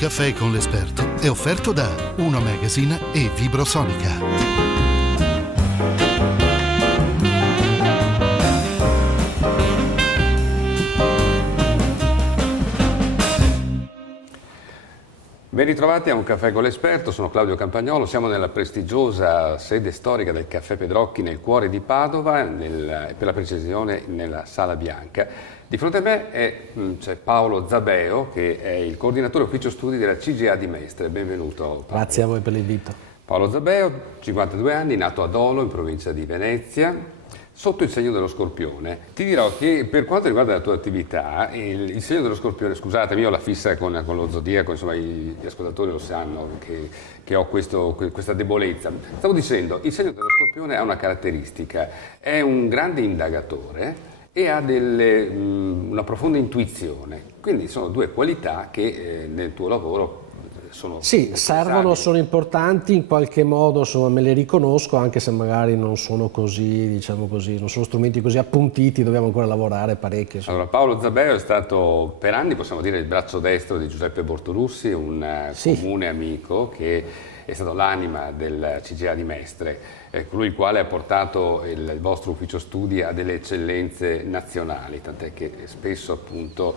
caffè con l'esperto è offerto da Uno Magazine e Vibrosonica. Ben ritrovati a Un Caffè con l'Esperto, sono Claudio Campagnolo, siamo nella prestigiosa sede storica del Caffè Pedrocchi nel cuore di Padova, per la precisione nella Sala Bianca. Di fronte a me c'è Paolo Zabeo, che è il coordinatore ufficio studi della CGA di Mestre. Benvenuto Paolo. Grazie a voi per l'invito. Paolo Zabeo, 52 anni, nato a Dolo in provincia di Venezia, sotto il segno dello Scorpione. Ti dirò che per quanto riguarda la tua attività, il segno dello Scorpione, scusatemi, io ho la fissa con lo zodiaco, insomma gli ascoltatori lo sanno che ho questa debolezza. Stavo dicendo, il segno dello Scorpione ha una caratteristica, è un grande indagatore e ha una profonda intuizione, quindi sono due qualità che nel tuo lavoro sì, servono, sono importanti, in qualche modo insomma, me le riconosco, anche se magari non sono così, diciamo così, non sono strumenti così appuntiti, dobbiamo ancora lavorare parecchio. Insomma. Allora, Paolo Zabeo è stato per anni, possiamo dire, il braccio destro di Giuseppe Bortolussi, un comune amico che è stato l'anima del CGA di Mestre, colui il quale ha portato il vostro ufficio studi a delle eccellenze nazionali, tant'è che spesso appunto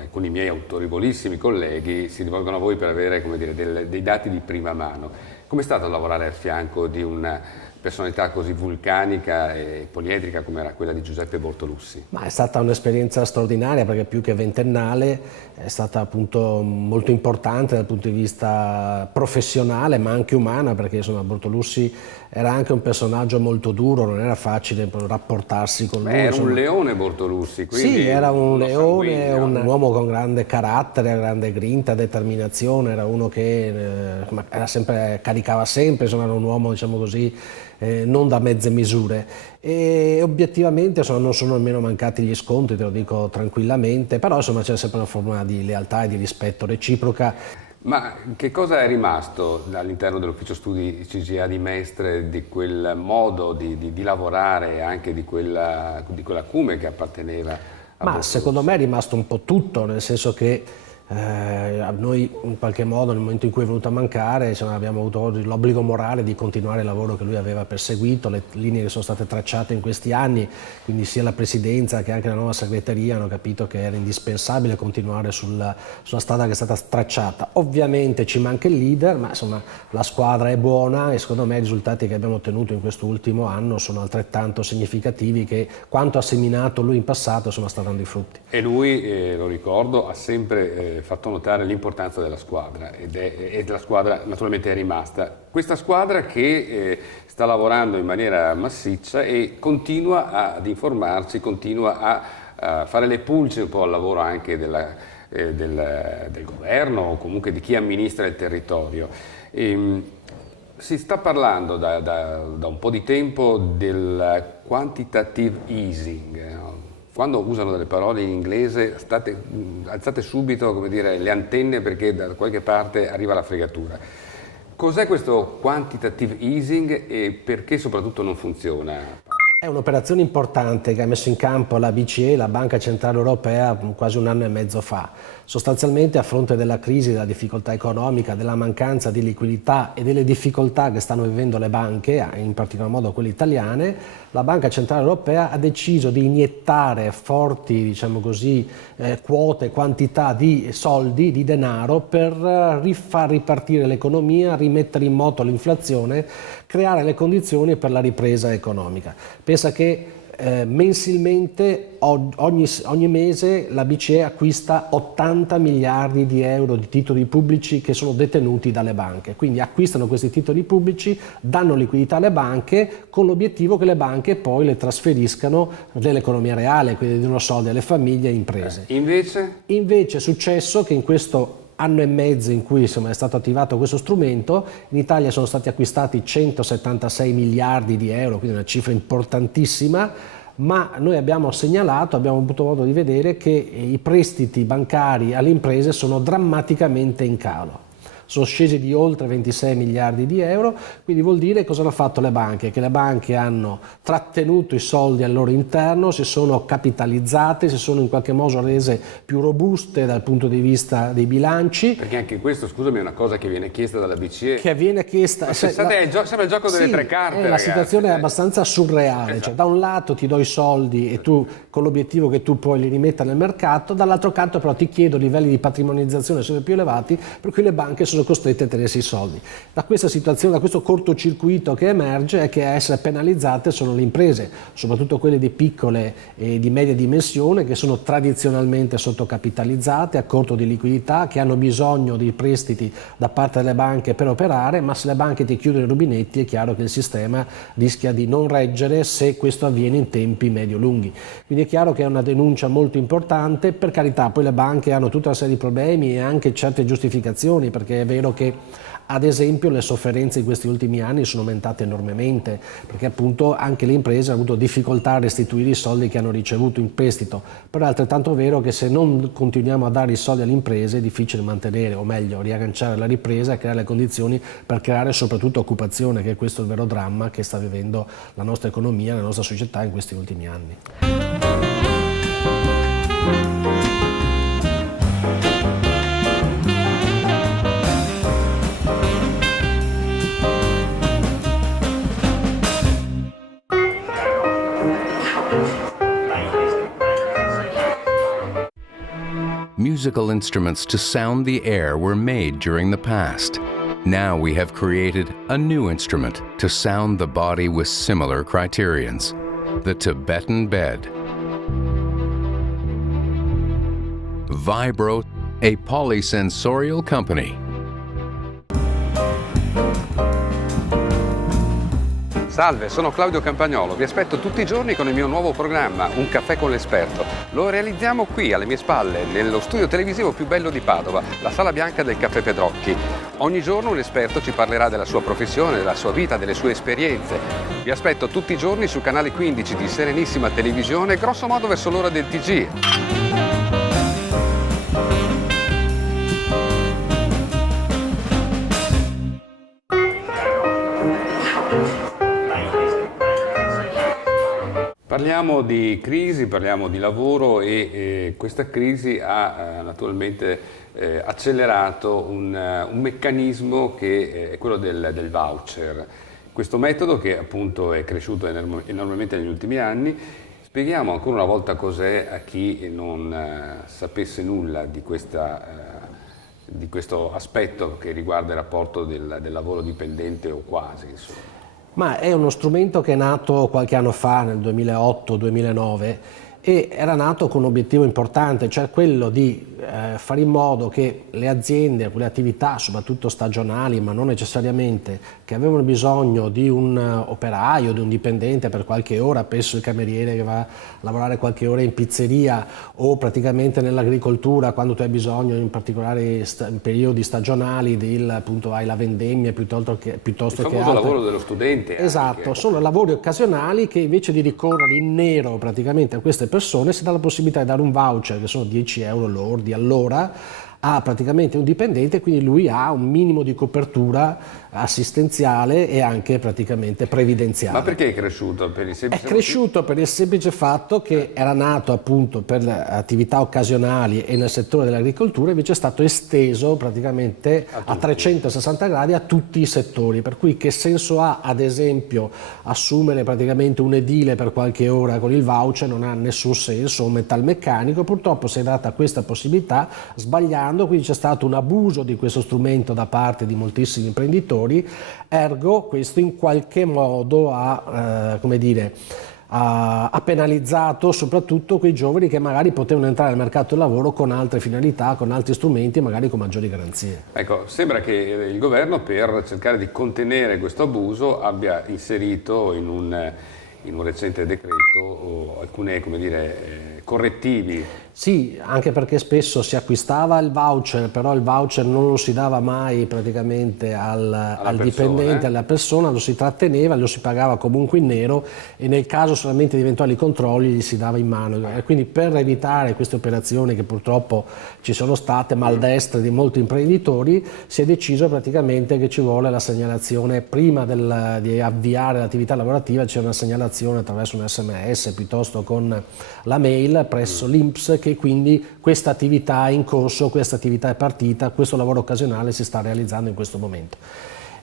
alcuni miei autorevolissimi colleghi si rivolgono a voi per avere, come dire, dei dati di prima mano. Com'è stato lavorare al fianco di una personalità così vulcanica e poliedrica come era quella di Giuseppe Bortolussi? Ma è stata un'esperienza straordinaria, perché più che ventennale è stata appunto molto importante dal punto di vista professionale ma anche umana, perché insomma Bortolussi era anche un personaggio molto duro, non era facile rapportarsi con lui. Era insomma. Un leone Bortolussi, quindi sì, era un leone, un uomo con grande carattere, grande grinta, determinazione, era uno che caricava sempre, insomma era un uomo, diciamo così, non da mezze misure, e obiettivamente insomma, non sono nemmeno mancati gli scontri, te lo dico tranquillamente, però insomma c'è sempre una forma di lealtà e di rispetto reciproca. Ma che cosa è rimasto all'interno dell'ufficio studi CGA di Mestre di quel modo di lavorare, anche di quell'acume che apparteneva a Bortolussi? Secondo me è rimasto un po' tutto, nel senso che a noi in qualche modo nel momento in cui è venuto a mancare abbiamo avuto l'obbligo morale di continuare il lavoro che lui aveva perseguito, le linee che sono state tracciate in questi anni, quindi sia la presidenza che anche la nuova segreteria hanno capito che era indispensabile continuare sulla strada che è stata tracciata. Ovviamente ci manca il leader, ma insomma la squadra è buona e secondo me i risultati che abbiamo ottenuto in quest'ultimo anno sono altrettanto significativi, che quanto ha seminato lui in passato sta dando i frutti. E lui, lo ricordo, ha sempre fatto notare l'importanza della squadra e la squadra naturalmente è rimasta. Questa squadra che sta lavorando in maniera massiccia e continua ad informarsi, continua a fare le pulci un po' al lavoro anche del governo o comunque di chi amministra il territorio. Si sta parlando da un po' di tempo del quantitative easing, no? Quando usano delle parole in inglese alzate subito, come dire, le antenne, perché da qualche parte arriva la fregatura. Cos'è questo quantitative easing e perché soprattutto non funziona? È un'operazione importante che ha messo in campo la BCE, la Banca Centrale Europea, quasi un anno e mezzo fa. Sostanzialmente a fronte della crisi, della difficoltà economica, della mancanza di liquidità e delle difficoltà che stanno vivendo le banche, in particolar modo quelle italiane, la Banca Centrale Europea ha deciso di iniettare forti, diciamo così, quote, quantità di soldi, di denaro, per far ripartire l'economia, rimettere in moto l'inflazione, creare le condizioni per la ripresa economica. Pensa che mensilmente, ogni mese, la BCE acquista 80 miliardi di euro di titoli pubblici che sono detenuti dalle banche. Quindi acquistano questi titoli pubblici, danno liquidità alle banche con l'obiettivo che le banche poi le trasferiscano nell'economia reale, quindi diano soldi alle famiglie e imprese. Invece è successo che in questo anno e mezzo in cui è stato attivato questo strumento, in Italia sono stati acquistati 176 miliardi di euro, quindi una cifra importantissima, ma noi abbiamo segnalato, abbiamo avuto modo di vedere che i prestiti bancari alle imprese sono drammaticamente in calo. sono scesi di oltre 26 miliardi di euro, quindi vuol dire cosa hanno fatto le banche? Che le banche hanno trattenuto i soldi al loro interno, si sono capitalizzate, si sono in qualche modo rese più robuste dal punto di vista dei bilanci. Perché anche questo, scusami, è una cosa che viene chiesta dalla BCE. Che viene chiesta... Sembra il gioco delle tre carte, la ragazzi. Situazione è abbastanza surreale, Esatto. cioè, da un lato ti do i soldi e tu con l'obiettivo che tu poi li rimetta nel mercato, dall'altro canto però ti chiedo livelli di patrimonializzazione sempre più elevati, per cui le banche sono costrette a tenersi i soldi. Da questa situazione, da questo cortocircuito che emerge, è che a essere penalizzate sono le imprese, soprattutto quelle di piccole e di media dimensione, che sono tradizionalmente sottocapitalizzate, a corto di liquidità, che hanno bisogno di prestiti da parte delle banche per operare, ma se le banche ti chiudono i rubinetti è chiaro che il sistema rischia di non reggere se questo avviene in tempi medio-lunghi. Quindi è chiaro che è una denuncia molto importante, per carità poi le banche hanno tutta una serie di problemi e anche certe giustificazioni, perché è vero che ad esempio le sofferenze di questi ultimi anni sono aumentate enormemente, perché appunto anche le imprese hanno avuto difficoltà a restituire i soldi che hanno ricevuto in prestito, però è altrettanto vero che se non continuiamo a dare i soldi alle imprese è difficile mantenere, o meglio riagganciare la ripresa e creare le condizioni per creare soprattutto occupazione, che è questo il vero dramma che sta vivendo la nostra economia, la nostra società in questi ultimi anni. Musical instruments to sound the air were made during the past. Now we have created a new instrument to sound the body with similar criterions, the Tibetan bed. Vibro, a polysensorial company. Salve, sono Claudio Campagnolo, vi aspetto tutti i giorni con il mio nuovo programma, Un caffè con l'esperto. Lo realizziamo qui, alle mie spalle, nello studio televisivo più bello di Padova, la Sala Bianca del Caffè Pedrocchi. Ogni giorno un esperto ci parlerà della sua professione, della sua vita, delle sue esperienze. Vi aspetto tutti i giorni sul canale 15 di Serenissima Televisione, grosso modo verso l'ora del TG. Parliamo di crisi, parliamo di lavoro e questa crisi ha naturalmente accelerato un meccanismo che è quello del voucher. Questo metodo che appunto è cresciuto enormemente negli ultimi anni. Spieghiamo ancora una volta cos'è a chi non sapesse nulla di questo aspetto che riguarda il rapporto del lavoro dipendente o quasi, insomma. Ma è uno strumento che è nato qualche anno fa, nel 2008-2009, e era nato con un obiettivo importante, cioè quello di fare in modo che le aziende, quelle attività soprattutto stagionali, ma non necessariamente, che avevano bisogno di un operaio, di un dipendente per qualche ora, penso il cameriere che va a lavorare qualche ora in pizzeria o praticamente nell'agricoltura, quando tu hai bisogno in particolari periodi stagionali appunto hai la vendemmia piuttosto che il famoso lavoro dello studente. Esatto, anche. Sono lavori occasionali che invece di ricorrere in nero praticamente a queste persone si dà la possibilità di dare un voucher che sono 10 euro lordi all'ora a praticamente un dipendente, quindi lui ha un minimo di copertura assistenziale e anche praticamente previdenziale. Ma perché è cresciuto? È cresciuto per il semplice fatto che era nato appunto per le attività occasionali e nel settore dell'agricoltura, invece è stato esteso praticamente a 360 gradi a tutti i settori, per cui che senso ha ad esempio assumere praticamente un edile per qualche ora con il voucher? Non ha nessun senso, un metalmeccanico. Purtroppo si è data questa possibilità sbagliando, quindi c'è stato un abuso di questo strumento da parte di moltissimi imprenditori, ergo questo in qualche modo ha penalizzato soprattutto quei giovani che magari potevano entrare nel mercato del lavoro con altre finalità, con altri strumenti e magari con maggiori garanzie. Ecco, sembra che il governo, per cercare di contenere questo abuso, abbia inserito in in un recente decreto alcune, come dire, correttivi. Sì, anche perché spesso si acquistava il voucher, però il voucher non lo si dava mai praticamente al dipendente, alla persona, lo si tratteneva, lo si pagava comunque in nero e nel caso solamente di eventuali controlli gli si dava in mano. E quindi per evitare queste operazioni che purtroppo ci sono state, maldestre di molti imprenditori, si è deciso praticamente che ci vuole la segnalazione prima di avviare l'attività lavorativa, c'è una segnalazione attraverso un SMS piuttosto con la mail presso l'INPS che quindi questa attività è in corso, questa attività è partita, questo lavoro occasionale si sta realizzando in questo momento.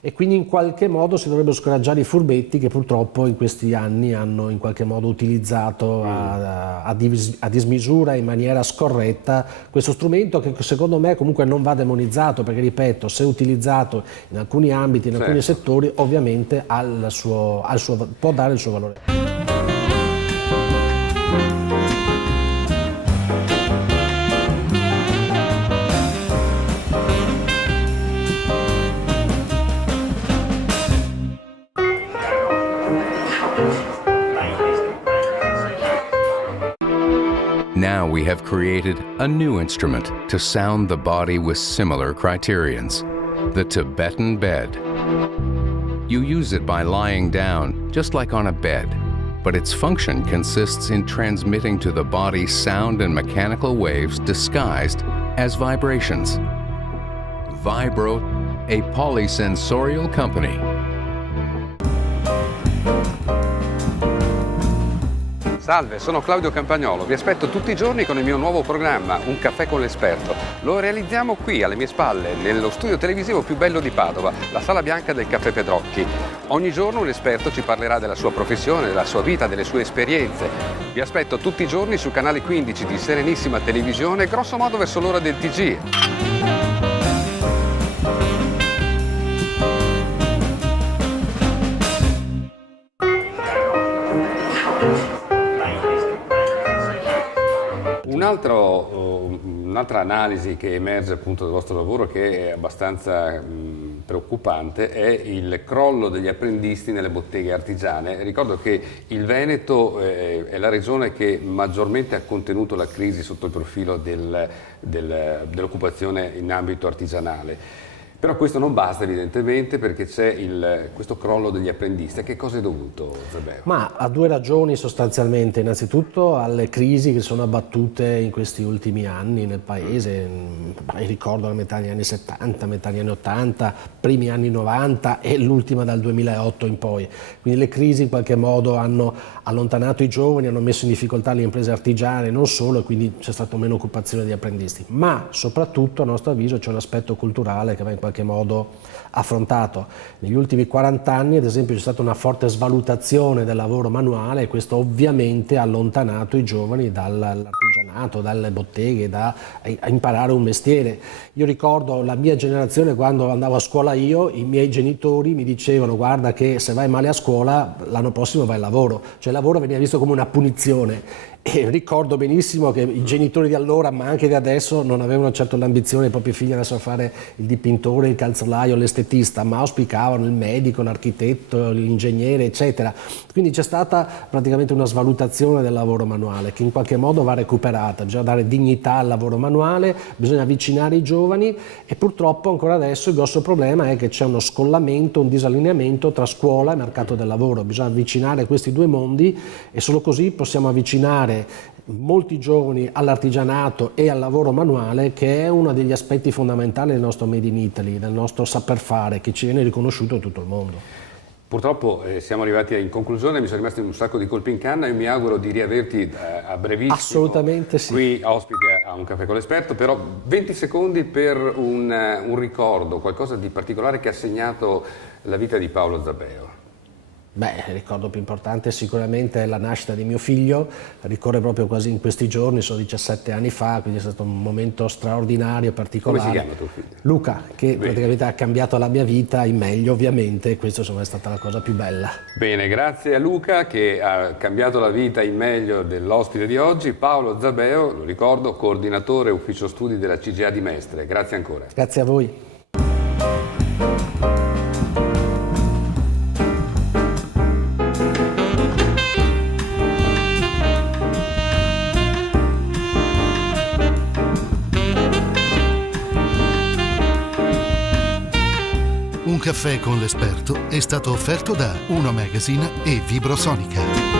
E quindi in qualche modo si dovrebbero scoraggiare i furbetti che purtroppo in questi anni hanno in qualche modo utilizzato a dismisura, in maniera scorretta, questo strumento che secondo me comunque non va demonizzato, perché ripeto, se utilizzato in alcuni ambiti, in alcuni settori, ovviamente può dare il suo valore. Now we have created a new instrument to sound the body with similar criterions, the Tibetan bed. You use it by lying down, just like on a bed, but its function consists in transmitting to the body sound and mechanical waves disguised as vibrations. Vibro, a polysensorial company. Salve, sono Claudio Campagnolo, vi aspetto tutti i giorni con il mio nuovo programma, Un caffè con l'esperto. Lo realizziamo qui, alle mie spalle, nello studio televisivo più bello di Padova, la Sala Bianca del Caffè Pedrocchi. Ogni giorno un esperto ci parlerà della sua professione, della sua vita, delle sue esperienze. Vi aspetto tutti i giorni sul canale 15 di Serenissima Televisione, grosso modo verso l'ora del TG. Un'altra analisi che emerge appunto dal vostro lavoro, che è abbastanza preoccupante, è il crollo degli apprendisti nelle botteghe artigiane. Ricordo che il Veneto è la regione che maggiormente ha contenuto la crisi sotto il profilo dell'occupazione in ambito artigianale. Però questo non basta evidentemente, perché c'è questo crollo degli apprendisti. A che cosa è dovuto, Zabeo? Ma a due ragioni sostanzialmente. Innanzitutto alle crisi che sono abbattute in questi ultimi anni nel paese. Ricordo la metà degli anni 70, metà degli anni 80, primi anni 90 e l'ultima dal 2008 in poi. Quindi le crisi in qualche modo hanno allontanato i giovani, hanno messo in difficoltà le imprese artigiane, non solo, e quindi c'è stata meno occupazione degli apprendisti. Ma soprattutto, a nostro avviso, c'è un aspetto culturale che va in qualche modo affrontato. Negli ultimi 40 anni, ad esempio, c'è stata una forte svalutazione del lavoro manuale e questo ovviamente ha allontanato i giovani dall'artigianato, dalle botteghe, a imparare un mestiere. Io ricordo la mia generazione, quando andavo a scuola io, i miei genitori mi dicevano: guarda che se vai male a scuola l'anno prossimo vai al lavoro, cioè il lavoro veniva visto come una punizione. E ricordo benissimo che i genitori di allora, ma anche di adesso, non avevano certo l'ambizione che i propri figli andassero a fare il dipintore, il calzolaio, l'estetista, ma auspicavano il medico, l'architetto, l'ingegnere, eccetera. Quindi c'è stata praticamente una svalutazione del lavoro manuale che in qualche modo va recuperata. Bisogna dare dignità al lavoro manuale, bisogna avvicinare i giovani e purtroppo ancora adesso il grosso problema è che c'è uno scollamento, un disallineamento tra scuola e mercato del lavoro. Bisogna avvicinare questi due mondi e solo così possiamo avvicinare molti giovani all'artigianato e al lavoro manuale, che è uno degli aspetti fondamentali del nostro Made in Italy, del nostro saper fare, che ci viene riconosciuto in tutto il mondo. Purtroppo siamo arrivati in conclusione, mi sono rimasti un sacco di colpi in canna. Io mi auguro di riaverti a brevissimo. Assolutamente sì. Qui ospite a Un caffè con l'esperto, però 20 secondi per un ricordo, qualcosa di particolare che ha segnato la vita di Paolo Zabeo. Beh, il ricordo più importante sicuramente è la nascita di mio figlio, ricorre proprio quasi in questi giorni, sono 17 anni fa, quindi è stato un momento straordinario, particolare. Come si chiama tuo figlio? Luca, che praticamente ha cambiato la mia vita in meglio, ovviamente, e questa insomma è stata la cosa più bella. Bene, grazie a Luca che ha cambiato la vita in meglio dell'ospite di oggi, Paolo Zabeo, lo ricordo, coordinatore ufficio studi della CGA di Mestre. Grazie ancora. Grazie a voi. Un caffè con l'esperto è stato offerto da Uno Magazine e Vibrosonica.